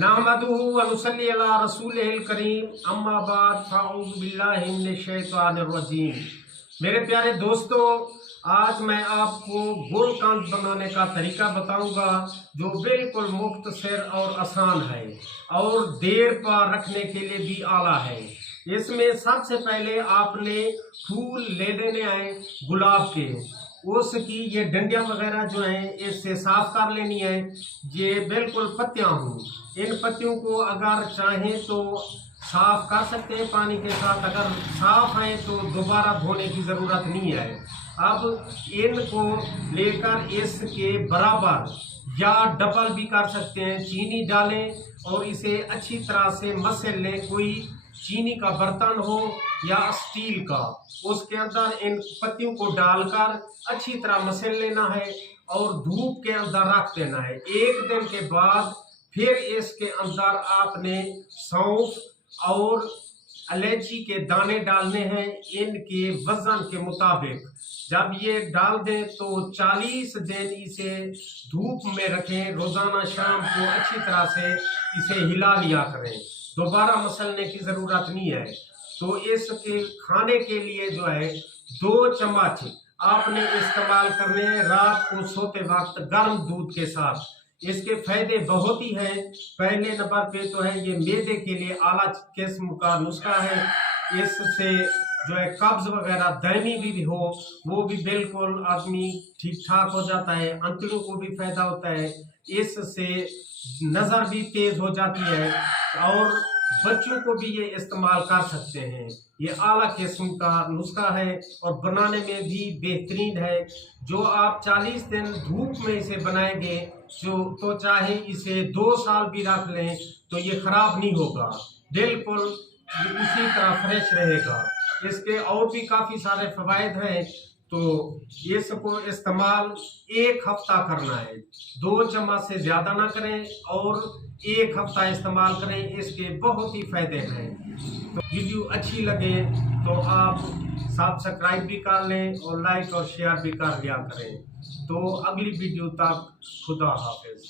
नहमदुहु व नुसल्ली अला रसूलिहिल करीम अम्मा बाद फ़अऊज़ु बिल्लाहि मिनश शैतानिर रजीम। मेरे प्यारे दोस्तों, आज मैं आपको गुलकंद बनाने का तरीका बताऊंगा जो बिल्कुल मुख्तसर और आसान है और देर पर रखने के लिए भी आला है। इसमें सबसे पहले आपने फूल ले लेने हैं गुलाब के, उसकी ये डंडियां वगैरह जो हैं इससे साफ कर लेनी है। ये बिल्कुल पत्तियां हों, इन पत्तियों को अगर चाहें तो साफ कर सकते हैं पानी के साथ, अगर साफ है तो दोबारा धोने की ज़रूरत नहीं है। अब इनको लेकर इसके बराबर या डबल भी कर सकते हैं, चीनी डालें और इसे अच्छी तरह से मसल लें। कोई चीनी का बर्तन हो या स्टील का, उसके अंदर इन पत्तियों को डालकर अच्छी तरह मसल लेना है और धूप के अंदर रख देना है। एक दिन के बाद फिर इसके अंदर आपने सौंफ और इलायची के दाने डालने हैं इनके वजन के मुताबिक। जब ये डाल दें तो 40 दिन इसे धूप में रखें। रोजाना शाम को अच्छी तरह से इसे हिला लिया करें, दोबारा मसलने की ज़रूरत नहीं है। तो इसके खाने के लिए जो है 2 चम्मच आपने इस्तेमाल करने हैं रात को सोते वक्त गर्म दूध के साथ। इसके फायदे बहुत ही हैं। पहले नंबर पे तो है ये मैदे के लिए आला किस्म का नुस्खा है। इससे जो है कब्ज वगैरह दायमी भी हो वो भी बिल्कुल आदमी ठीक ठाक हो जाता है। अंतड़ियों को भी फायदा होता है, इससे नज़र भी तेज हो जाती है और बच्चों को भी ये इस्तेमाल कर सकते हैं। ये आला किस्म का नुस्खा है और बनाने में भी बेहतरीन है। जो आप 40 दिन धूप में इसे बनाएंगे तो चाहे इसे 2 साल भी रख लें तो ये खराब नहीं होगा, बिल्कुल उसी तरह फ्रेश रहेगा। इसके और भी काफ़ी सारे फ़वाइद हैं, तो इसको इस्तेमाल 1 हफ्ता करना है। 2 चम्मच से ज़्यादा ना करें और 1 हफ्ता इस्तेमाल करें, इसके बहुत ही फायदे हैं। तो वीडियो अच्छी लगे तो आप सब्सक्राइब भी कर लें और लाइक और शेयर भी कर लिया करें। तो अगली वीडियो तक खुदा हाफिज।